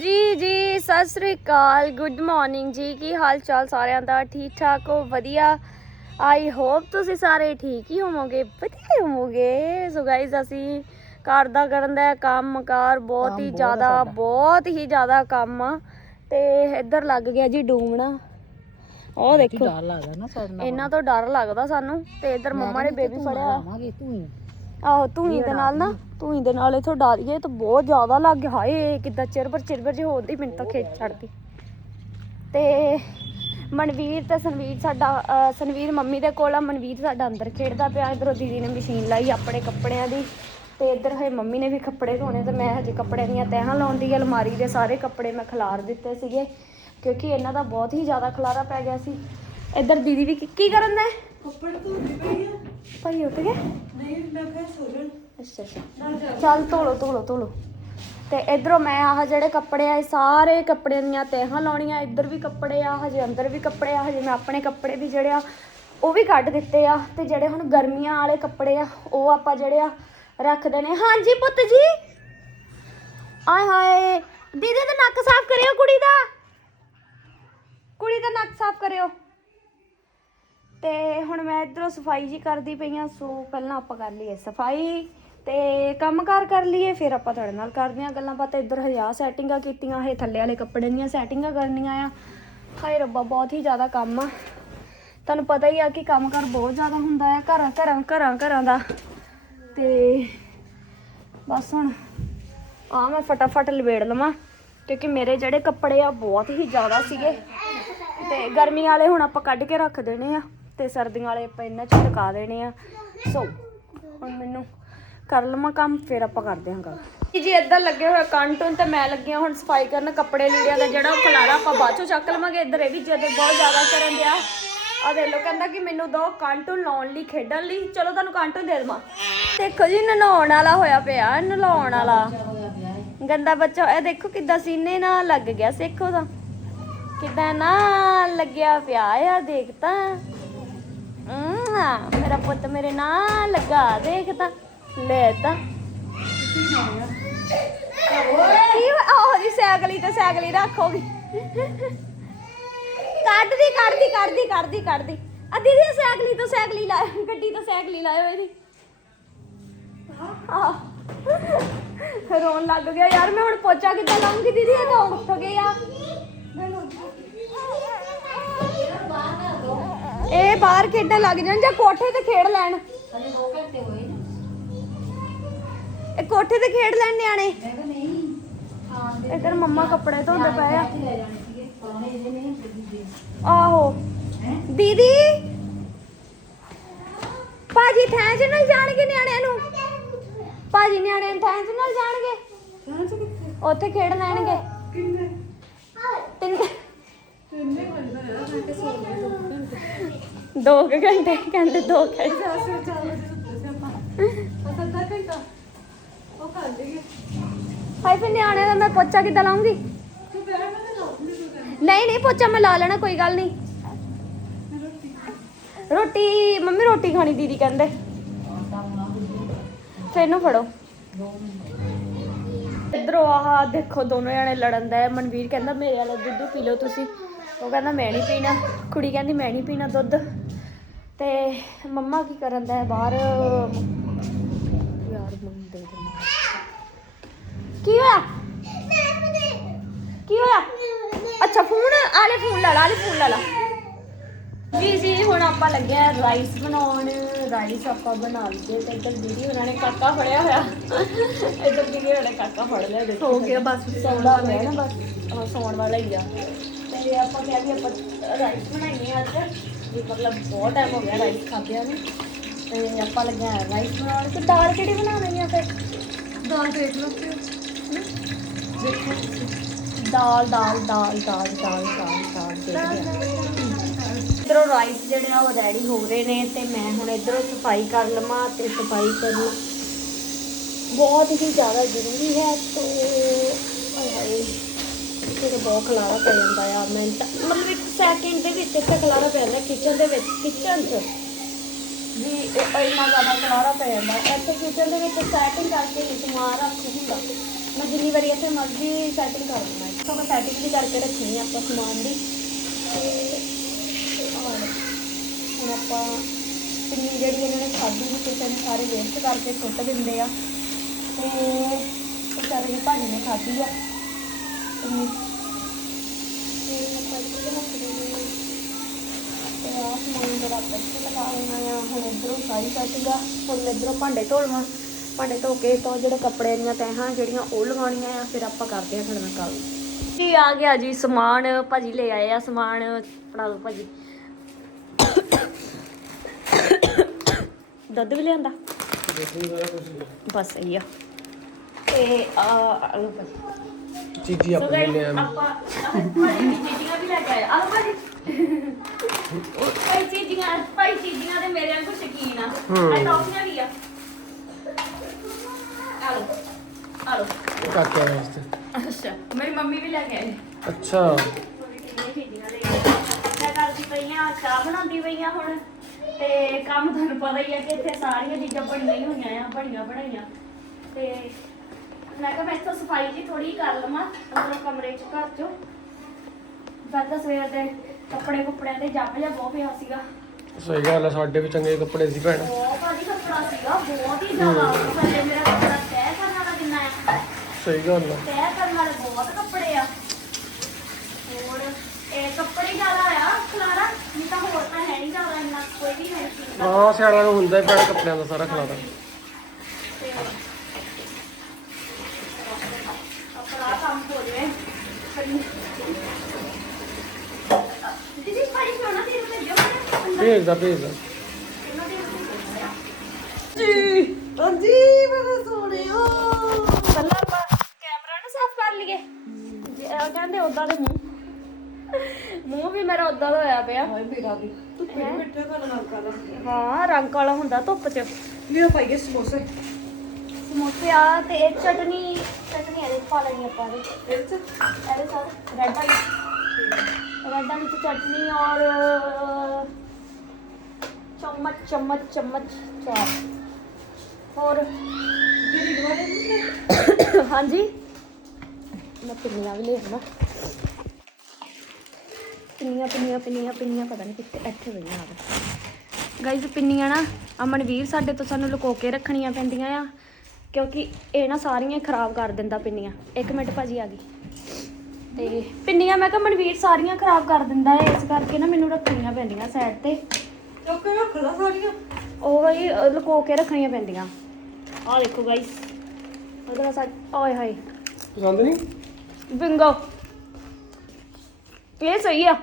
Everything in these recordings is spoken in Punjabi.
ਜੀ ਜੀ ਸਤਿ ਸ੍ਰੀ ਅਕਾਲ। ਗੁੱਡ ਮਾਰਨਿੰਗ ਜੀ ਕੀ ਹਾਲ ਚਾਲ ਸਾਰਿਆਂ ਦਾ? ਠੀਕ ਠਾਕ ਹੋ? ਵਧੀਆ। ਆਈ ਹੋਪ ਤੁਸੀਂ ਸਾਰੇ ਠੀਕ ਹੀ ਹੋਵੋਗੇ। ਵਧੀਆ ਹੋਵੋਗੇ। ਸੋ ਗਾਇਜ਼ ਅਸੀਂ ਘਰ ਦਾ ਕਰਨ ਦਾ ਕੰਮ ਕਾਰ ਬਹੁਤ ਹੀ ਜ਼ਿਆਦਾ ਬਹੁਤ ਹੀ ਜ਼ਿਆਦਾ ਕੰਮ ਆ। ਤੇ ਇੱਧਰ ਲੱਗ ਗਿਆ ਜੀ ਡੂਮਣਾ ਉਹ ਦੇਖੋ। ਡਰ ਲੱਗਦਾ ਨਾ ਸੜਨਾ ਇਹਨਾਂ ਤੋਂ ਡਰ ਲੱਗਦਾ ਸਾਨੂੰ। ਤੇ ਇੱਧਰ ਮੰਮਾ ਨੇ ਬੇਬੀ ਫੜਿਆ। ਆਵਾਂਗੇ ਤੂੰ ਹੀ। ਆਹੋ ਧੂਈ ਦੇ ਨਾਲ ਨਾ ਧੂਈ ਦੇ ਨਾਲ ਇਥੋਂ ਡਾਰੀਏ ਤਾਂ ਬਹੁਤ ਜ਼ਿਆਦਾ ਲੱਗ ਗਿਆ। ਹਾਏ ਕਿੱਦਾਂ ਚਿਰਬਰ ਚਿਰਬਰ ਜੇ ਹੋਦੀ ਮੈਨੂੰ ਤਾਂ ਖੇਚ ਚੜਦੀ ਤੇ ਮਨਵੀਰ ਤੇ ਸੰਵੀਰ ਸਾਡਾ ਸੰਵੀਰ ਮੰਮੀ ਦੇ ਕੋਲ ਆ ਮਨਵੀਰ ਸਾਡਾ ਅੰਦਰ ਖੇਡਦਾ ਪਿਆ। ਇਧਰੋਂ ਦੀਦੀ ਨੇ ਮਸ਼ੀਨ ਲਾਈ ਆਪਣੇ ਕੱਪੜਿਆਂ ਦੀ ਤੇ ਇੱਧਰ ਹਜੇ ਮੰਮੀ ਨੇ ਵੀ ਕੱਪੜੇ ਧੋਣੇ ਤੇ ਮੈਂ ਹਜੇ ਕੱਪੜਿਆਂ ਦੀਆਂ ਤਹਿਾਂ ਲਾਉਣ ਦੀ ਅਲਮਾਰੀ ਦੇ ਸਾਰੇ ਕੱਪੜੇ ਮੈਂ ਖਿਲਾਰ ਦਿੱਤੇ ਸੀਗੇ ਕਿਉਂਕਿ ਇਹਨਾਂ ਦਾ ਬਹੁਤ ਹੀ ਜ਼ਿਆਦਾ ਖਲਾਰਾ ਪੈ ਗਿਆ ਸੀ। ਇੱਧਰ ਦੀਦੀ ਵੀ ਕੀ ਕਰਨ ਦਾ ਕੱਪੜ ਧੋਦੀ ਪਈ ਆ। ਭਾਈ ਉੱਠ ਗਏ? ਨਹੀਂ ਮੈਂ ਕਿਹਾ ਸੋਜਣ ਅੱਛਾ ਅੱਛਾ। ਚੱਲ ਧੋਲੋ ਧੋਲੋ ਧੋਲੋ ਤੇ ਇਧਰੋਂ ਮੈਂ ਆਹ ਜਿਹੜੇ ਕੱਪੜੇ ਆ ਇਹ ਸਾਰੇ ਕੱਪੜਿਆਂ ਦੀਆਂ ਤਹਿਾਂ ਲਾਉਣੀਆਂ। ਇੱਧਰ ਵੀ ਕੱਪੜੇ ਆ ਹਜੇ ਅੰਦਰ ਵੀ ਕੱਪੜੇ ਆ ਹਜੇ ਮੈਂ ਆਪਣੇ ਕੱਪੜੇ ਵੀ ਜਿਹੜੇ ਆ ਉਹ ਵੀ ਕੱਢ ਦਿੱਤੇ ਆ। ਤੇ ਜਿਹੜੇ ਹੁਣ ਗਰਮੀਆਂ ਵਾਲੇ ਕੱਪੜੇ ਆ ਉਹ ਆਪਾਂ ਜਿਹੜੇ ਆ ਰੱਖ ਦੇਣੇ। ਹਾਂਜੀ ਪੁੱਤ ਜੀ। ਆਏ ਹਾਏ। ਦੀਦੀ ਦਾ ਨੱਕ ਸਾਫ਼ ਕਰਿਓ ਕੁੜੀ ਦਾ। ਕੁੜੀ ਦਾ ਨੱਕ ਸਾਫ਼ ਕਰਿਓ। ਤੇ ਹੁਣ ਮੈਂ ਇਧਰੋਂ ਸਫ਼ਾਈ ਜੀ ਕਰਦੀ ਪਈ ਆ, ਸੋ ਪਹਿਲਾਂ ਆਪਾਂ ਕਰ ਲਈਏ ਸਫ਼ਾਈ ਤੇ ਕੰਮਕਾਰ ਕਰ ਲਈਏ, ਫਿਰ ਆਪਾਂ ਤੁਹਾਡੇ ਨਾਲ ਕਰਦੇ ਆ ਗੱਲਾਂ ਬਾਤਾਂ। ਇੱਧਰ ਹਜਾ ਸੈਟਿੰਗਾਂ ਕੀਤੀਆਂ ਇਹ ਥੱਲੇ ਵਾਲੇ ਕੱਪੜੇ ਦੀਆਂ ਸੈਟਿੰਗਾਂ ਕਰਨੀਆਂ ਆ। ਹਾਏ ਰੱਬਾ, ਬਹੁਤ ਹੀ ਜ਼ਿਆਦਾ ਕੰਮ ਆ। ਤੁਹਾਨੂੰ ਪਤਾ ਹੀ ਆ ਕਿ ਕੰਮਕਾਰ ਬਹੁਤ ਜ਼ਿਆਦਾ ਹੁੰਦਾ ਆ, ਘਰਾਂ ਘਰਾਂ ਘਰਾਂ ਘਰਾਂ ਦਾ। ਤੇ ਬਸ ਹੁਣ ਆ ਮੈਂ ਫਟਾਫਟ ਲਵੇੜ ਲਵਾਂ, ਕਿਉਂਕਿ ਮੇਰੇ ਜਿਹੜੇ ਕੱਪੜੇ ਆ, ਬਹੁਤ ਹੀ ਜ਼ਿਆਦਾ ਸੀਗੇ। ਤੇ ਗਰਮੀ ਵਾਲੇ ਹੁਣ ਆਪਾਂ ਕੱਢ ਕੇ ਰੱਖ ਦੇਣੇ ਆ। ਤੇ ਸਰਦੀਆਂ ਵਾਲੇ ਆਪਾਂ ਇਹਨਾਂ ਚ ਟਿਕਾ ਦੇਣੇ ਆ। ਸੋ ਹੁਣ ਮੈਨੂੰ ਕਰ ਲਵਾਂ ਕੰਮ, ਫਿਰ ਆਪਾਂ ਕਰਦੇ ਹਾਂ ਗੱਲ। ਜੀ ਇੱਧਰ ਲੱਗੇ ਹੋਏ ਕੰਟੂਨ ਤੇ ਮੈਂ ਲੱਗੀ ਹਾਂ ਹੁਣ ਸਫ਼ਾਈ ਕਰਨ, ਕੱਪੜੇ ਲੀੜਿਆਂ ਦਾ ਜਿਹੜਾ ਉਹ ਖਲਾਰਾ ਆਪਾਂ ਬਾਅਦ ਚੋਂ ਚੱਕ ਲਵਾਂਗੇ। ਇੱਧਰ ਇਹ ਵੀ ਜਦੋਂ ਬਹੁਤ ਜ਼ਿਆਦਾ ਕਰਨ ਦਿਆ। ਆ ਦੇ ਲੋ ਕਹਿੰਦਾ ਕਿ ਮੈਨੂੰ ਦੋ ਕਾਂਟੂਨ ਲਾਉਣ ਲਈ, ਖੇਡਣ ਲਈ। ਚਲੋ, ਤੁਹਾਨੂੰ ਕਾਂਟੂਨ ਦੇ ਦੇਵਾਂ। ਦੇਖੋ ਜੀ, ਨਹਾਉਣ ਵਾਲਾ ਹੋਇਆ ਪਿਆ ਨਲਾਉਣ ਵਾਲਾ। ਗੰਦਾ ਬੱਚਾ, ਇਹ ਦੇਖੋ ਕਿੱਦਾਂ ਸੀਨੇ ਨਾਲ ਲੱਗ ਗਿਆ, ਸਿੱਖੋ ਤਾਂ ਕਿੱਦਾਂ ਨਾ ਲੱਗਿਆ ਪਿਆ ਆ ਦੇਖਤਾ ਤਾਂ ਮੇਰਾ ਪੁੱਤ ਮੇਰੇ ਨਾਲ ਲੱਗਾ, ਦੇਖ ਲੈ ਤਾਂ। ਕੀ ਆਹ ਜੀ, ਸਾਈਕਲੀ ਤੇ ਸਾਈਕਲੀ ਰੱਖੋਗੀ। ਕੱਢਦੀ ਕੱਢਦੀ ਕੱਢਦੀ ਕੱਢਦੀ ਕੱਢਦੀ। ਆ ਦੀਦੀ ਸਾਈਕਲੀ ਤੋਂ ਸਾਈਕਲੀ ਲਾ, ਗੱਡੀ ਤੋਂ ਸਾਈਕਲੀ ਲਾਇਓ ਇਹਦੀ। ਆਹ। ਰੋਣ ਲੱਗ ਗਿਆ, ਯਾਰ ਮੈਂ ਹੁਣ ਪੋਚਾ ਕਿੱਦਾਂ ਲਾਉਂਗੀ ਦੀਦੀ, ਇਹ ਤਾਂ ਉੱਠ ਗਏ ਇਹ ਬਾਹਰ ਖੇਡਣ ਲੱਗ ਜਾਣ ਜਾਂ ਕੋਠੇ ਤੇ ਖੇਡ ਲੈਣ। ਇਹ ਕੋਠੇ ਤੇ ਖੇਡ ਲੈਣ ਨਿਆਣੇ। ਨਹੀਂ ਇਧਰ ਮੰਮਾ ਕੱਪੜੇ ਧੋਂਦੇ ਪਏ ਆ। ਆਹੋ। ਦੀਦੀ। ਭਾਜੀ ਥੈਂਚ ਨਾਲ ਜਾਣਗੇ ਨਿਆਣਿਆਂ ਨੂੰ? ਭਾਜੀ ਨਿਆਣਿਆਂ ਨੂੰ ਥੈਂਚ ਨਾਲ ਜਾਣਗੇ ਉੱਥੇ ਖੇਡ ਲੈਣਗੇ। ਤਿੰਨ ਤਿੰਨੇ ਵਜੇ ਆ ਮੈਂ ਤੇ ਸੌਂ ਦੋ 2 ਘੰਟੇ ਕਹਿੰਦੇ ਦੋ ਘੰਟੇ। ਅਸੀਂ ਚੱਲ ਜੁੱਤੇ ਸੇ ਆਪਾਂ ਬਸ ਅੱਧਾ ਘੰਟਾ। ਉਹ ਕਰ ਲਈਏ ਫਿਰ ਨਿਆਣੇ ਦਾ ਮੈਂ ਪੋਚਾ ਕਿੱਦਾਂ ਲਾਉਂਗੀ? ਨਹੀਂ ਨਹੀਂ ਪੋਚਾ ਮੈਂ ਲਾ ਲੈਣਾ ਕੋਈ ਗੱਲ ਨਹੀਂ। ਰੋਟੀ ਮੰਮੀ ਰੋਟੀ ਖਾਣੀ ਦੀਦੀ ਕਹਿੰਦੇ। ਫਿਰ ਫੜੋ। ਇਧਰੋਂ ਆਹ ਦੇਖੋ ਦੋਨੋਂ ਜਣੇ ਲੜਨ ਦਾ ਮਨਵੀਰ ਕਹਿੰਦਾ ਮੇਰੇ ਵਾਲਾ ਦੁੱਧ ਪੀ ਲਓ ਤੁਸੀਂ। ਉਹ ਕਹਿੰਦਾ ਮੈਂ ਨਹੀਂ ਪੀਣਾ। ਕੁੜੀ ਕਹਿੰਦੀ ਮੈਂ ਨਹੀਂ ਪੀਣਾ ਦੁੱਧ। ਤੇ ਮੰਮਾ ਕੀ ਕਰਨ ਦਾ ਬਾਹਰ? ਯਾਰ ਦੇ ਕੀ ਹੋਇਆ? ਕੀ ਹੋਇਆ? ਅੱਛਾ ਫੋਨ? ਆਲੇ ਫੋਨ ਲਾ ਲਾ ਆਲੇ ਫੋਨ ਲਾ ਲਾ। ਜੀ ਜੀ ਹੁਣ ਆਪਾਂ ਲੱਗੇ ਆ ਰਾਈਸ ਬਣਾਉਣ। ਰਾਈਸ ਆਪਾਂ ਬਣਾ ਲਈਏ ਤੇ ਇੱਧਰ ਦੀਦੀ ਉਹਨਾਂ ਨੇ ਕਾਕਾ ਫੜਿਆ ਹੋਇਆ। ਇੱਧਰ ਦੀਦੀ ਉਹਨਾਂ ਨੇ ਕਾਕਾ ਫੜ ਲਿਆ ਦੇਖੋ ਹੋ ਗਿਆ ਬਸ। ਸੌਦਾ ਹੋਇਆ ਨਾ ਬਸ। ਸੌਣ ਵਾਲਾ ਹੀ ਆ। ਤੇ ਆਪਾਂ ਕਿਹਾ ਵੀ ਆਪਾਂ ਰਾਈਸ ਬਣਾਈਏ ਅੱਜ। ਮਤਲਬ ਬਹੁਤ ਟਾਈਮ ਹੋ ਗਿਆ ਰਾਈਸ ਖਾਧਿਆਂ ਨੂੰ। ਤੇ ਆਪਾਂ ਲੱਗੇ ਆ ਰਾਈਸ ਬਣਾਉਣ ਤੇ ਦਾਲ ਕਿਹੜੀ ਬਣਾਉਣੀ ਆ ਫਿਰ? ਦਾਲ ਦੇਖ ਲਓ ਤੇ ਦੇਖੋ ਦਾਲ ਦਾਲ ਦਾਲ ਦਾਲ ਦਾਲ ਦਾਲ ਦਾਲ ਦੇਖਦੇ ਆ ਇਧਰੋਂ ਰਾਈਸ ਜਿਹੜੇ ਆ ਉਹ ਰੈਡੀ ਹੋ ਰਹੇ ਨੇ ਤੇ ਮੈਂ ਹੁਣ ਇਧਰੋਂ ਸਫ਼ਾਈ ਕਰ ਲਵਾਂ ਤੇ ਸਫ਼ਾਈ ਕਰਨਾ ਬਹੁਤ ਹੀ ਜ਼ਿਆਦਾ ਜ਼ਰੂਰੀ ਹੈ ਤੋ ਹਾਏ ਬਹੁਤ ਖਲਾਰਾ ਪੈ ਜਾਂਦਾ ਆ। ਮਿੰਟ ਮਤਲਬ ਸੈਕਿੰਡ ਦੇ ਵਿੱਚ ਇੱਥੇ ਖਲਾਰਾ ਪੈ ਜਾਂਦਾ ਕਿਚਨ ਦੇ ਵਿੱਚ ਕਿਚਨ 'ਚ। ਵੀ ਇਹ ਇੰਨਾ ਜ਼ਿਆਦਾ ਖਲਾਰਾ ਪੈ ਜਾਂਦਾ। ਇੱਥੇ ਕਿਚਨ ਦੇ ਵਿੱਚ ਸੈਟਿੰਗ ਕਰਕੇ ਹੀ ਸਮਾਨ ਰੱਖ ਹੁੰਦਾ। ਮੈਂ ਜਿੰਨੀ ਵਾਰੀ ਇੱਥੇ ਮਰਜ਼ੀ ਸੈਟਿੰਗ ਕਰ ਲਵਾਂ ਇੱਥੋਂ ਮੈਂ ਸੈਟਿੰਗ ਵੀ ਕਰਕੇ ਰੱਖਣੀ ਆ ਆਪਾਂ ਸਮਾਨ ਦੀ। ਤੇ ਔਰ ਹੁਣ ਆਪਾਂ ਪਿੰਨੀ ਜਿਹੜੀ ਇਹਨਾਂ ਨੇ ਖਾਧੀ ਨਹੀਂ ਕਿਸੇ ਨੇ ਸਾਰੇ ਵੇਸਟ ਕਰਕੇ ਸੁੱਟ ਦਿੰਦੇ ਆ। ਤੇ ਵਿਚਾਰੇ ਦੀ ਭਾਜੀ ਨੇ ਖਾਧੀ ਆ। ਪਿੰਨੀ ਤੇ ਆਪਾਂ ਇਹਦੇ ਰੱਖ ਦਿੰਦੇ ਹਾਂ ਤੇ ਸਮਾਨ ਜਿਹੜਾ ਆਪਾਂ ਇੱਥੇ ਲਗਾ ਲੈਣਾ ਆ ਹੁਣ ਇਧਰੋਂ ਸਾਰੀ ਸੈਟਿੰਗ ਆ ਹੁਣ ਇਧਰੋਂ ਭਾਂਡੇ ਧੋਲਵਾਂ ਭਾਂਡੇ ਧੋ ਕੇ ਤਾਂ ਜਿਹੜੇ ਕੱਪੜੇ ਦੀਆਂ ਤਹਾਂ ਜਿਹੜੀਆਂ ਉਹ ਲਗਾਉਣੀਆਂ ਆ ਫਿਰ ਆਪਾਂ ਕਰਦੇ ਆ ਫਿਰ ਨਾਲ ਕੱਲ ਜੀ ਆ ਗਿਆ ਜੀ ਸਮਾਨ ਭਾਜੀ ਲੈ ਆਏ ਆ ਸਮਾਨ। ਫੜਾ ਦਿਓ ਭਾਜੀ। ਦੁੱਧ ਵੀ ਲਿਆਂਦਾ? ਬਸ ਸਹੀ ਆ। ਤੇ ਆ ਆਲੂ ਭਾਜੀ। ਚੀਜੀ ਸੋ ਆਪਣੇ ਗਾਇਸ ਲੈ ਆਵੇਂ ਆਪਾਂ ਭਾਜੀ ਦੀ ਚੀਜ਼ੀਆਂ ਵੀ ਲੈ ਕੇ ਆਏ। ਆਲੂ ਭਾਜੀ। ਭਾਈ ਚੀਜ਼ੀਆਂ ਭਾਈ ਚੀਜ਼ੀਆਂ ਦੇ ਮੇਰੇ ਵਾਂਗੂ ਸ਼ਕੀਨ ਆ। ਆ ਟੌਫੀਆਂ ਵੀ ਆ। ਆਲੋ ਆਲੋ ਕਾਕੇ ਵਾਸਤੇ। ਅੱਛਾ ਮੇਰੀ ਮੰਮੀ ਵੀ ਲੈ ਕੇ ਆਈ। ਅੱਛਾ। ਮੈਂ ਕਰਦੀ ਪਈ ਆ ਚਾਹ ਬਣਾਉਂਦੀ ਪਈ ਆ ਹੁਣ। ਤੇ ਕੰਮ ਤੁਹਾਨੂੰ ਪਤਾ ਹੀ ਆ ਕਿ ਇੱਥੇ ਸਾਰੀਆਂ ਚੀਜ਼ਾਂ ਬਣੀਆਂ ਹੀ ਹੋਈਆਂ ਆ ਬਣੀਆਂ ਬਣਾਈਆਂ। ਤੇ ਮੈਂ ਕਿਹਾ ਮੈਂ ਇੱਥੋਂ ਸਫ਼ਾਈ ਜੀ ਥੋੜੀ ਕਰ ਲਵਾਂ ਅੰਦਰੋਂ ਕਮਰੇ ਚ ਘਰ ਚੋਂ। ਫਿਰ ਤਾਂ ਸਵੇਰ ਦੇ ਕੱਪੜੇ ਕੁੱਪੜਿਆਂ ਤੇ ਜੱਬ ਜਿਹਾ ਬਹੁਤ ਪਿਆ ਸੀਗਾ। ਸਹੀ ਗੱਲ ਹੈ ਸਾਡੇ ਵੀ ਚੰਗੇ ਕੱਪੜੇ ਸੀ ਭੈਣ। ਬਹੁਤ ਭਾਰੀ ਕੱਪੜਾ ਸੀਗਾ ਬਹੁਤ ਹੀ ਜ਼ਿਆਦਾ। ਸਾਡੇ ਮੇਰਾ ਕੱਪੜਾ ਤੈਅ ਕਰਨ ਵਾਲਾ ਕਿੰਨਾ ਆ। ਸਹੀ ਗੱਲ ਹੈ ਤੈਅ ਕਰਨ ਵਾਲੇ ਬਹੁਤ ਕੱਪੜੇ ਆ। ਹੋਰ ਇਹ ਕੱਪੜੇ ਜ਼ਿਆਦਾ ਆ ਖਲਾਰਾ। ਨਹੀਂ ਤਾਂ ਹੋਰ ਤਾਂ ਹੈ ਨਹੀਂ ਜ਼ਿਆਦਾ ਇੰਨਾ ਕੋਈ ਵੀ ਹੈ ਨਹੀਂ। ਹਾਂ ਸਿਆਣਾ ਨੂੰ ਹੁੰਦਾ ਹੀ ਭੈਣ ਕੱਪੜਿਆਂ ਦਾ ਸਾਰਾ ਖਲਾਰਾ ਤੇ ਆਪਣਾ ਕੰਮ ਹੋ ਜਾਵੇ ਦੀਦੀ ਭਾਈ ਸੋਨਾ ਦੀ ਨੂੰ ਭੇਜੋ ਮੈਨੂੰ ਭੇਜਦਾ ਦੀ ਨੂੰ ਭੇਜੋ ਜੀ ਹਾਂਜੀ ਮੇਰੇ ਸੋਹਣਿਓ ਪਹਿਲਾਂ ਆਪਾਂ ਕੈਮਰਾ ਨੂੰ ਸਾਫ਼ ਕਰ ਲਈਏ। ਜੇ ਉਹ ਕਹਿੰਦੇ ਉਦਾਂ ਦੇ ਮੂੰਹ। ਮੂੰਹ ਵੀ ਮੇਰਾ ਉਦਾਂ ਦਾ ਹੋਇਆ ਪਿਆ। ਹਾਏ ਮੇਰਾ ਵੀ। ਤੂੰ ਫਿਰ ਮਿੱਠੇ ਵਾਲਾ ਨਾਲ ਕਰ ਹਾਂ ਰੰਗ ਕਾਲਾ ਹੁੰਦਾ ਧੁੱਪ 'ਚ। ਲਿਓ ਪਾਈਏ ਸਮੋਸੇ। ਸਮੋਸੇ ਆ ਤੇ ਇਹ ਚਟਨੀ ਚਟਨੀ ਇਹਦੇ 'ਚ ਪਾ ਲੈਣੀ ਆਪਾਂ ਇਹਦੇ ਇਹ ਚ? ਇਹਦੇ ਸਾथ ਰੈਡ ਵਾਲੀ। ਰੈਡ ਵਾਲੀ ਚ ਚਟਨੀ ਔਰ ਚਮਚ ਚਮਚ ਚਮਚ ਚਾਰ ਹੋਰ? ਹਾਂਜੀ। ਮੈਂ ਪਿੰਨੀਆਂ ਵੀ ਲੈ ਆਉਣਾ। ਪਿੰਨੀਆਂ ਪਿੰਨੀਆਂ ਪਿੰਨੀਆਂ ਪਿੰਨੀਆਂ ਪਤਾ ਨਹੀਂ ਕਿੱਥੇ ਇੱਥੇ ਪਈਆਂ ਆ। ਗਾਈਜ਼ ਪਿੰਨੀਆਂ ਨਾ ਅਮਨਵੀਰ ਸਾਡੇ ਤੋਂ ਸਾਨੂੰ ਲੁਕੋ ਕੇ ਰੱਖਣੀਆਂ ਪੈਂਦੀਆਂ ਆ, ਕਿਉਂਕਿ ਇਹ ਨਾ ਸਾਰੀਆਂ ਖਰਾਬ ਕਰ ਦਿੰਦਾ ਪਿੰਨੀਆਂ। ਇੱਕ ਮਿੰਟ ਭਾਜੀ ਆ ਗਈ। ਤੇ ਪਿੰਨੀਆਂ, ਮੈਂ ਕਿਹਾ ਮਨਵੀਰ ਸਾਰੀਆਂ ਖਰਾਬ ਕਰ ਦਿੰਦਾ ਹੈ ਇਸ ਕਰਕੇ ਨਾ ਮੈਨੂੰ ਰੱਖਣੀਆਂ ਪੈਂਦੀਆਂ ਸਾਈਡ ਤੇ। ਚੁੱਕ ਕੇ ਰੱਖ ਲਾ ਸਾਰੀਆਂ। ਉਹ ਅਹ, ਲੁਕੋ ਕੇ ਰੱਖਣੀਆਂ ਪੈਂਦੀਆਂ। ਆਹ ਦੇਖੋ ਗਾਈਸ ਉਹਦਾ ਸੱਚ ਓਏ ਹਾਏ। ਪਸੰਦ ਨਹੀਂ? ਬਿੰਗੋ। ਇਹ ਸਹੀ ਆ।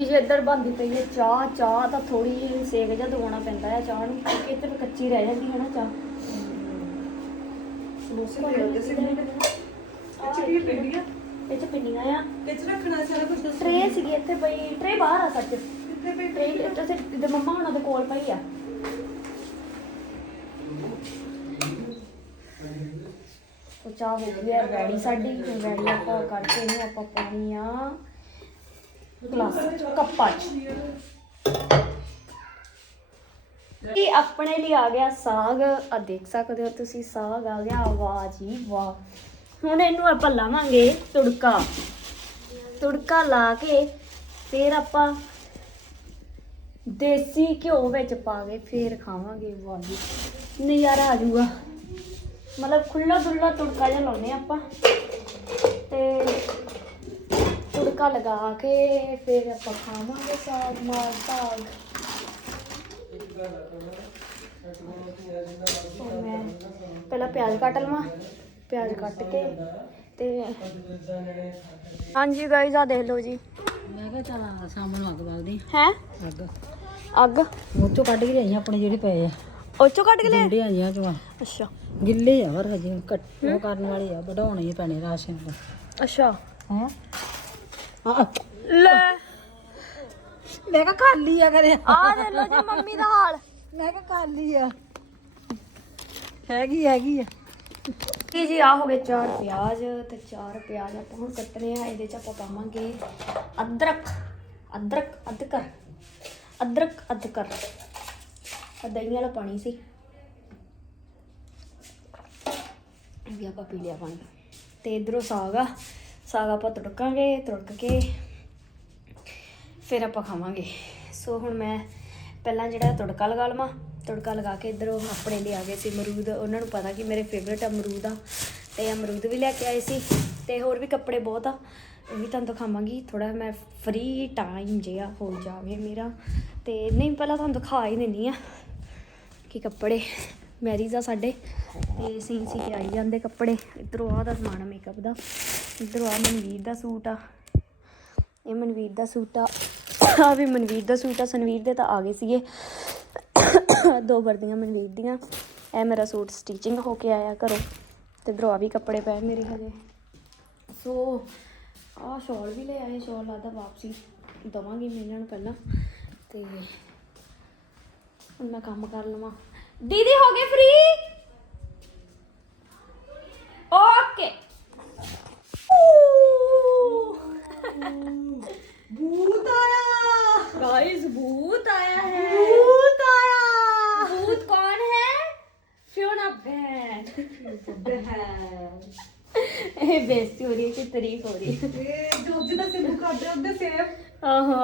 ਜੇ ਇੱਧਰ ਬੰਦੀ ਪਈ ਹੈ ਚਾਹ ਚਾਹ ਤਾਂ ਥੋੜੀ ਜਿਹੀ ਸੇਕ ਜਿਹਾ ਦਵਾਉਣਾ ਪੈਂਦਾ ਹੈ ਚਾਹ ਨੂੰ। ਕਿਉਂਕਿ ਇੱਧਰ ਕੱਚੀ ਰਹਿ ਜਾਂਦੀ ਹੈ ਨਾ ਚਾਹ। ਸਮੋਸੇ ਲੈ ਆਉਂਦੇ ਸੀ। ਇਹ ਚ ਕੀ ਪਿੰਡੀ ਆ ਚ ਪਿੰਨੀਆਂ ਆ। ਕਿੱਥੇ ਰੱਖਣਾ ਸਾਰਾ ਕੁਝ ਦੱਸੋ। ਟਰੇ ਸੀਗੀ ਇੱਥੇ ਪਈ ਟਰੇ ਬਾਹਰ ਆ ਸੱਚ। ਕਿੱਥੇ ਪਈ ਟਰੇ ਇੱਥੇ ਦੇ ਮੰਮਾ ਹੁਣਾਂ ਦੇ ਕੋਲ ਪਈ ਆ। ਚਾਹ ਹੋ ਗਈ ਹੈ ਰੈਡੀ ਸਾਡੀ। ਰੈਡੀ ਆਪਾਂ ਕਰਕੇ ਇਹਨੂੰ ਆਪਾਂ ਪਾਣੀ ਆ। ਗਲਾਸ ਕੱਪਾਂ ਚ। ਇਹ ਆਪਣੇ ਲਈ ਆ ਗਿਆ ਸਾਗ? ਆ ਦੇਖ ਸਕਦੇ ਹੋ ਤੁਸੀਂ ਸਾਗ ਆ ਗਿਆ ਵਾਹ ਜੀ ਵਾਹ। ਹੁਣ ਇਹਨੂੰ ਆਪਾਂ ਲਾਵਾਂਗੇ ਤੁੜਕਾ। ਤੁੜਕਾ ਲਾ ਕੇ ਫਿਰ ਆਪਾਂ ਦੇਸੀ ਘਿਓ ਵਿੱਚ ਪਾ ਕੇ ਫੇਰ ਖਾਵਾਂਗੇ ਵਾਹ ਨਜ਼ਾਰਾ ਆ ਜਾਊਗਾ। ਮਤਲਬ ਖੁੱਲਾ ਦੁੱਲਾ ਤੁੜਕਾ ਜਿਹਾ ਲਾਉਨੇ ਆਪਾਂ। ਤੇ ਤੁੜਕਾ ਲਗਾ ਕੇ ਫਿਰ ਆਪਾਂ ਖਾਵਾਂਗੇ ਸਾਗ ਮਾਰ ਸਾਗ। ਪਹਿਲਾਂ ਪਿਆਜ਼ ਕੱਟ ਲਵਾਂ। ਪਿਆਜ਼ ਕੱਟ ਕੇ ਤੇ ਹਾਂਜੀ ਗਾਇਜ਼ ਆ ਦੇਖ ਲਓ ਜੀ। ਮੈਂ ਕਿਹਾ ਚੱਲ ਸਾਹਮਣੇ ਅੱਗ ਬਾਲਦੀ ਹੈ? ਅੱਗ। ਅੱਗ? ਉਹ ਚੋਂ ਕੱਢ ਕੇ ਲਿਆਈਆਂ ਆਪਣੇ ਜਿਹੜੇ ਪਏ ਆ। ਉਹ ਚੋਂ ਕੱਢ ਕੇ ਲੈ ਡੰਡੇ ਆਈਆਂ ਚੋਂ ਅੱਛਾ। ਗਿੱਲੇ ਆ ਪਰ ਹਜੇ ਕੱਟ ਉਹ ਕਰਨ ਵਾਲੇ ਆ ਵਢਾਉਣੇ ਹੀ ਪੈਣੇ ਰਾਸ਼ਨ ਦਾ ਅੱਛਾ। ਹੈ? ਆ ਲੈ। ਮੈਂ ਕਿਹਾ ਖਾਲੀ ਆ ਕਰੇ ਆ ਦੇਖ ਲਓ ਜੀ ਮੰਮੀ ਦਾ ਹਾਲ। ਮੈਂ ਕਿਹਾ ਖਾਲੀ ਆ। ਹੈਗੀ ਹੈਗੀ ਆ। ਕੀ ਜੀ ਆ ਹੋ ਗਏ ਚਾਰ ਪਿਆਜ਼ ਤੇ ਚਾਰ ਪਿਆਜ਼ ਆਪਾਂ ਹੁਣ ਕੱਟਣੇ ਆ, ਇਹਦੇ ਚ ਆਪਾਂ ਪਾਵਾਂਗੇ ਅਦਰਕ। ਅਦਰਕ, ਅਦਕਰ। ਅਦਰਕ, ਅਦਕਰ। ਆ ਦਹੀਂ ਵਾਲਾ ਪਾਣੀ ਸੀ। ਵੀ ਆਪਾਂ ਪੀ ਲਿਆ ਪਾਣੀ। ਤੇ ਇਧਰੋਂ ਸਾਗ ਆ। ਸਾਗ ਆਪਾਂ ਤੜਕਾਂਗੇ, ਤੜਕ ਕੇ। ਫਿਰ ਆਪਾਂ ਖਾਵਾਂਗੇ। ਸੋ ਹੁਣ ਮੈਂ ਪਹਿਲਾਂ ਜਿਹੜਾ ਤੜਕਾ ਲਗਾ ਲਵਾਂ ਤੜਕਾ ਲਗਾ ਕੇ ਇਧਰੋਂ ਆਪਣੇ ਲਈ ਆ ਗਏ ਸੀ ਅਮਰੂਦ। ਉਹਨਾਂ ਨੂੰ ਪਤਾ ਕਿ ਮੇਰੇ ਫੇਵਰੇਟ ਅਮਰੂਦ ਆ ਤੇ ਅਮਰੂਦ ਵੀ ਲੈ ਕੇ ਆਏ ਸੀ ਤੇ ਹੋਰ ਵੀ ਕੱਪੜੇ ਬਹੁਤ ਆ। ਉਹ ਵੀ ਤੁਹਾਨੂੰ ਦਿਖਾਵਾਂਗੀ। ਥੋੜਾ ਮੈਂ ਫ੍ਰੀ ਟਾਈਮ ਜਿਹਾ ਹੋ ਜਾਵੇ ਮੇਰਾ। ਤੇ ਨਹੀਂ, ਪਹਿਲਾਂ ਤੁਹਾਨੂੰ ਦਿਖਾ ਹੀ ਦਿੰਨੀ ਆ ਕਿ ਕੱਪੜੇ ਮੈਰਿਜ ਆ ਸਾਡੇ। ਤੇ ਸੀ ਸੀ ਕੇ ਆਈ ਜਾਂਦੇ ਕੱਪੜੇ। ਇਧਰੋਂ ਆਹ ਦਾ ਸਮਾਨ ਮੇਕਅਪ ਦਾ। ਇਧਰੋਂ ਆ ਮਨਵੀਰ ਦਾ ਸੂਟ ਆ। ਇਹ ਮਨਵੀਰ ਦਾ ਸੂਟ ਆ। ਆ ਵੀ ਮਨਵੀਰ ਦਾ ਸੂਟ ਆ। ਸਨਵੀਰ ਦੇ ਤਾਂ ਆ ਗਏ ਸੀਗੇ। ਦੋ ਵਰਦੀਆਂ ਮਨਵੀਰ ਦੀਆਂ। ਇਹ ਮੇਰਾ ਸੂਟ ਸਟਿਚਿੰਗ ਹੋ ਕੇ ਆਇਆ ਘਰੋਂ ਤੇ ਇਧਰੋਂ ਵੀ ਕੱਪੜੇ ਪਏ ਮੇਰੇ ਹਜੇ। ਸੋ ਆਹ ਸ਼ਾਲ ਵੀ ਲੈ ਆਏ ਸ਼ਾਲ ਆਦਾ ਵਾਪਸੀ। ਦਵਾਂਗੀ ਮੈਂ ਇਹਨਾਂ ਨੂੰ ਪਹਿਲਾਂ ਤੇ ਹੁਣ ਮੈਂ ਕੰਮ ਕਰ ਲਵਾਂ। ਦੀਦੀ ਹੋ ਗਏ ਫ੍ਰੀ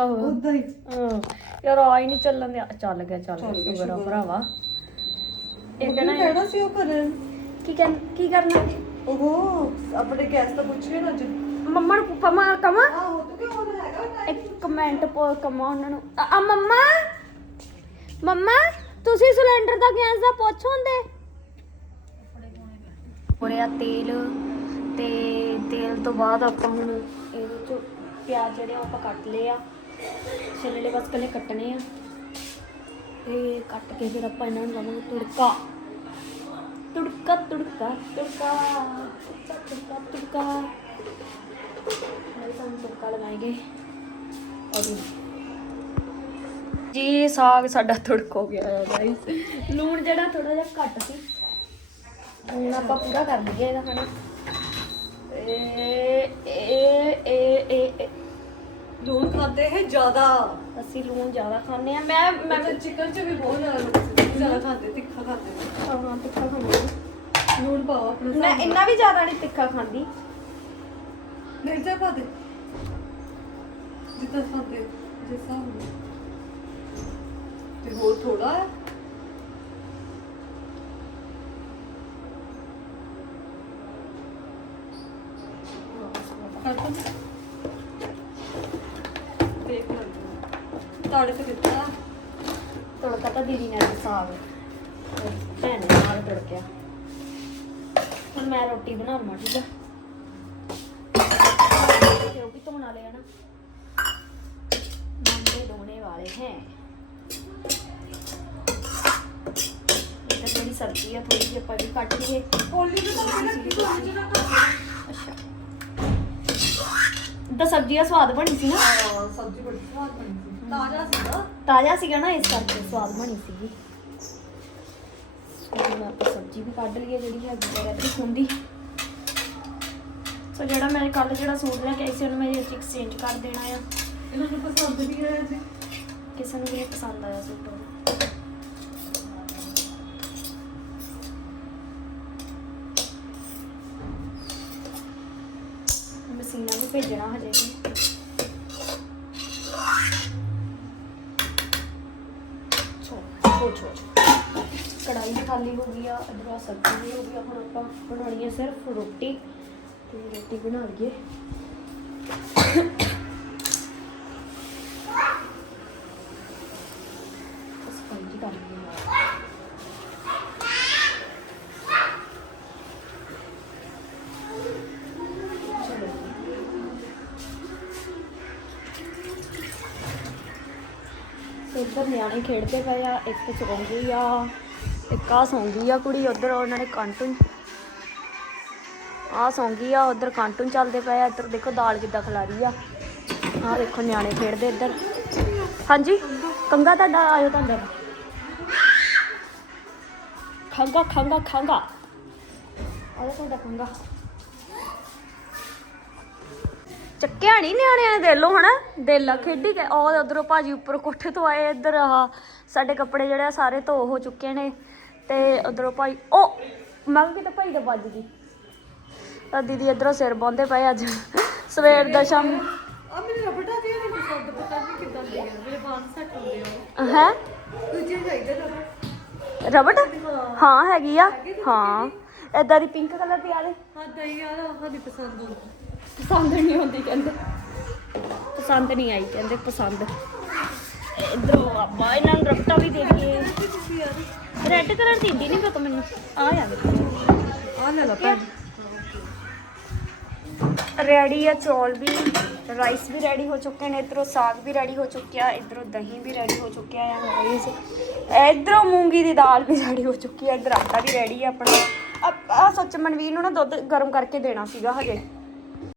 ਆਹੋ। ਆਹੋ ਉਦਾਂ ਹੀ। ਹਾਂ। ਯਾਰ ਆ ਹੀ ਨਹੀਂ ਚੱਲਣ ਦਿਆ। ਚੱਲ ਗਿਆ ਚੱਲ ਗਿਆ। ਸ਼ੁਕਰ ਆ। ਭਰਾਵਾ। ਇਹ ਕਹਿਣਾ ਕਹਿਣਾ ਸੀ। ਉਹ ਕਰਨ। ਕੀ ਕਹਿੰ ਕੀ ਕਰਨਾ? ਓਹੋ ਆਪਣੇ ਗੈਸ ਤਾਂ ਪੁੱਛੇ ਨਾ ਅੱਜ। ਮੰਮਾ ਨੂੰ ਪਮਾ ਕਮਾ ਆਹੋ ਤੂੰ ਕਿਉਂ ਹੋਣਾ ਹੈਗਾ? ਇੱਕ ਕਮੈਂਟ ਪੋ ਕਮਾ ਉਹਨਾਂ ਨੂੰ। ਆ ਆ ਮੰਮਾ? ਮੰਮਾ ਤੁਸੀਂ ਸਿਲੰਡਰ ਦਾ ਗੈਸ ਦਾ ਪੁੱਛ ਹੁੰਦੇ? ਪੁਰਿਆ ਤੇਲ ਤੇ ਤੇਲ ਤੋਂ ਬਾਅਦ ਆਪਾਂ ਹੁਣ ਇਹਦੇ ਚ ਪਿਆਜ਼ ਜਿਹੜੇ ਆ ਉਹ ਆਪਾਂ ਕੱਟ ਲਏ ਆ। ਛਿੱਲੜੇ ਬਸ ਕੱਲੇ ਕੱਟਣੇ ਆ। ਤੇ ਕੱਟ ਕੇ ਫਿਰ ਆਪਾਂ ਇਹਨਾਂ ਨੂੰ ਲਾਵਾਂਗੇ ਤੁੜਕਾ। ਤੁੜਕਾ ਤੁੜਕਾ ਤੁੜਕਾ ਤੁੜਕਾ ਤੁੜਕਾ ਮੈਂ ਤੁਹਾਨੂੰ ਤੁੜਕਾ ਲਗਾਏਗੇ। ਜੀ ਸਾਗ ਸਾਡਾ ਤੁੜਕ ਹੋ ਗਿਆ ਹੈ ਗਾਇਸ ਲੂਣ ਜਿਹੜਾ ਥੋੜਾ ਜਿਹਾ ਘੱਟ ਸੀ। ਹੁਣ ਆਪਾਂ ਪੂਰਾ ਕਰ ਲਈਏ ਇਹਦਾ, ਹਨਾ। ਇਹ ਇਹ ਇਹ ਲੂਣ ਖਾਂਦੇ ਹੈ ਜ਼ਿਆਦਾ। ਅਸੀਂ ਲੂਣ ਜ਼ਿਆਦਾ ਖਾਂਦੇ ਆ ਮੈਂ ਮੈਂ ਮੈਂ ਚਿਕਨ ਚ ਵੀ ਬਹੁਤ ਜ਼ਿਆਦਾ ਲੂਣ ਜ਼ਿਆਦਾ ਖਾਂਦੇ ਤਿੱਖਾ ਖਾਂਦੇ। ਹਾਂ ਤਿੱਖਾ ਖਾਂਦੀ ਹਾਂ। ਲੂਣ ਪਾਓ ਆਪਣੇ ਮੈਂ ਹਿਸਾਬ ਨਾਲ। ਇੰਨਾ ਵੀ ਜ਼ਿਆਦਾ ਨਹੀਂ ਤਿੱਖਾ ਖਾਂਦੀ। ਮਿਰਚਾ ਪਾ ਦੇ। ਜਿੱਦਾਂ ਖਾਂਦੇ ਜਿਸ ਹਿਸਾਬ ਨਾਲ। ਤੇ ਹੋਰ ਥੋੜਾ ਹੈ ਦਿੱਤਾ। ਤੜਕਾ ਤਾਂ ਦੀਦੀ ਨੇ ਅੱਜ ਸਾਗ। ਤੇ ਭੈਣ ਨੇ ਨਾਲ ਤੜਕਿਆ। ਹੁਣ ਮੈਂ ਰੋਟੀ ਬਣਾਉਣਾ ਠੀਕ ਆ? ਤੇ ਉਹ ਵੀ ਧੋਣ ਵਾਲੇ ਆ ਨਾ ਮੰਡੇ ਧੋਣੇ ਵਾਲੇ ਹੈ। ਇਹ ਤਾਂ ਜਿਹੜੀ ਸਬਜ਼ੀ ਆ ਥੋੜੀ ਜਿਹੀ ਆਪਾਂ ਵੀ ਕੱਟ ਲਈਏ। ਕੋਲੀ ਨੂੰ ਤਾਂ ਪਹਿਲਾਂ ਕੀ ਕੋਲੀ ਚ ਰੱਖਾ ਅੱਛਾ। ਦਾ ਸਬਜ਼ੀ ਆ ਸਵਾਦ ਬਣੀ ਸੀ ਨਾ। ਸਬਜ਼ੀ ਬੜੀ ਸਵਾਦ ਬਣੀ ਸੀ। ਤਾਜ਼ਾ ਸੀਗਾ। ਤਾਜ਼ਾ ਸੀਗਾ ਨਾ ਇਸ ਕਰਕੇ ਸਵਾਦ ਬਣੀ ਸੀਗੀ। ਹੁਣ ਆਪਾਂ ਸਬਜ਼ੀ ਵੀ ਕੱਢ ਲਈਏ ਜਿਹੜੀ ਹੈਗੀ ਹੈ ਰੈਡੀ ਹੁੰਦੀ। ਸੋ ਜਿਹੜਾ ਮੈਂ ਕੱਲ ਜਿਹੜਾ ਸੂਟ ਲੈ ਕੇ ਆਈ ਸੀ ਉਹਨੂੰ ਮੈਂ ਇਹ ਐਕਸਚੇਂਜ ਕਰ ਦੇਣਾ ਆ। ਇਹਨਾਂ ਨੂੰ ਪਸੰਦ ਵੀ ਆਇਆ ਜੀ। ਕਿਸੇ ਨੂੰ ਵੀ ਨਹੀਂ ਪਸੰਦ ਆਇਆ ਸੂਟ ਉਹ ਮਸ਼ੀਨਾਂ ਵੀ ਭੇਜਣਾ ਹਜੇ ਵੀ ਛੋ ਛੋ ਕੜਾਈ ਵੀ ਖਾਲੀ ਹੋ ਗਈ ਆ ਅਦਰਵਾ ਸਬਜ਼ੀ ਵੀ ਹੋ ਗਈ ਆ, ਹੁਣ ਆਪਾਂ ਬਣਾਉਣੀ ਹੈ ਸਿਰਫ ਰੋਟੀ ਤੇ ਰੋਟੀ ਬਣਾ ਲਈਏ ਸਫ਼ਾਈ ਜੀ ਕਰ ਲਈਏ ਨਾਲ। ਚਲੋ ਤੇ ਇੱਧਰ ਨਿਆਣੇ ਖੇਡਦੇ ਪਏ ਆ, ਇੱਕ ਸੌਂਗੀ ਆ, ਇੱਕ ਆ ਸੌਂਗੀ ਆ ਕੁੜੀ, ਉਧਰ ਉਹਨਾਂ ਨੇ ਕਾਂਟੂਨ ਆ ਸੌਂਗੀ ਆ, ਉਧਰ ਕਾਂਟੂਨ ਚੱਲਦੇ ਪਏ ਆ, ਇੱਧਰ ਦੇਖੋ ਦਾਲ ਕਿੱਦਾਂ ਖਿਲਾ ਰਹੀ ਆ। ਆ ਦੇਖੋ ਨਿਆਣੇ ਖੇਡਦੇ ਇੱਧਰ। ਹਾਂਜੀ ਕੰਗਾ ਤੁਹਾਡਾ, ਆਇਓ ਤੁਹਾਡਾ ਖੰਗਾ ਖੰਗਾ ਖੰਗਾ ਆਇਓ ਤੁਹਾਡਾ ਖੰਗਾ ਚੱਕਿਆ ਨਹੀਂ ਨਿਆਣਿਆਂ ਨੇ ਦੇ ਲੋ ਹਨਾ? ਦੇਲਾ ਖੇਡੀ ਗਏ ਉਹ ਉਧਰੋਂ ਭਾਜੀ ਉੱਪਰ ਕੋਠੇ ਤੋਂ ਆਏ ਇੱਧਰ ਆ ਸਾਡੇ ਕੱਪੜੇ ਜਿਹੜੇ ਆ ਸਾਰੇ ਧੋ ਹੋ ਚੁੱਕੇ ਨੇ। ਤੇ ਉਧਰੋਂ ਭਾਈ ਉਹ ਮੈਂ ਕਿਤੇ ਭਾਈ ਦਾ ਵੱਜ ਗਈ। ਤਾਂ ਦੀਦੀ ਇਧਰੋਂ ਸਿਰ ਬੌਂਦੇ ਪਏ ਅੱਜ ਸਵੇਰ ਦਾ ਸ਼ਾਮ। ਆ ਮੇਰੇ ਰਬੜਾ ਦੇ ਨਹੀਂ ਪਸੰਦ ਪਤਾ ਨਹੀਂ ਕਿੱਦਾਂ ਦੇ ਆ ਮੇਰੇ ਬਾਲ ਸੈੱਟ ਹੁੰਦੇ ਆ। ਹੈ? ਦੂਜੇ ਚਾਹੀਦੇ ਰਬੜ ਰਬੜ? ਹਾਂ। ਹੈਗੀ ਆ। ਹਾਂ। ਏਦਾਂ ਦੀ ਪਿੰਕ ਕਲਰ ਦੀ ਆ ਦੇ ਹਾਂ ਦਈ ਯਾਰ ਆਹ ਨਹੀਂ ਪਸੰਦ ਆਉਂਦੀ। ਪਸੰਦ ਨਹੀਂ ਆਉਂਦੀ ਕਹਿੰਦੇ। ਪਸੰਦ ਨਹੀਂ ਆਈ ਕਹਿੰਦੇ ਪਸੰਦ। ਇਧਰੋਂ ਆਪਾਂ ਇਹਨਾਂ ਨੂੰ ਰਫਟਾ ਵੀ ਦੇ ਦਈਏ। ਰੈੱਡ ਕਲਰ ਦੀ ਇੰਦੀ ਨਹੀਂ ਪਤਾ ਮੈਨੂੰ। ਆ ਯਾਰ ਆ ਲੈ ਲਾ ਭੈਣ। ਰੈਡੀ ਆ ਚੌਲ ਵੀ। ਰਾਈਸ ਵੀ ਰੈਡੀ ਹੋ ਚੁੱਕੇ ਨੇ। ਇਧਰੋਂ ਸਾਗ ਵੀ ਰੈਡੀ ਹੋ ਚੁੱਕਿਆ। ਇਧਰੋਂ ਦਹੀਂ ਵੀ ਰੈਡੀ ਹੋ ਚੁੱਕਿਆ ਆ। ਰਾਈਸ ਇਧਰੋਂ ਮੂੰਗੀ ਦੀ ਦਾਲ ਵੀ ਰੈਡੀ ਹੋ ਚੁੱਕੀ ਆ। ਇਧਰ ਆਟਾ ਵੀ ਰੈਡੀ ਆ ਆਪਣਾ। ਆ ਸੱਚ ਮਨਵੀਰ ਨੂੰ ਨਾ ਦੁੱਧ ਗਰਮ ਕਰਕੇ ਦੇਣਾ ਸੀਗਾ ਹਜੇ।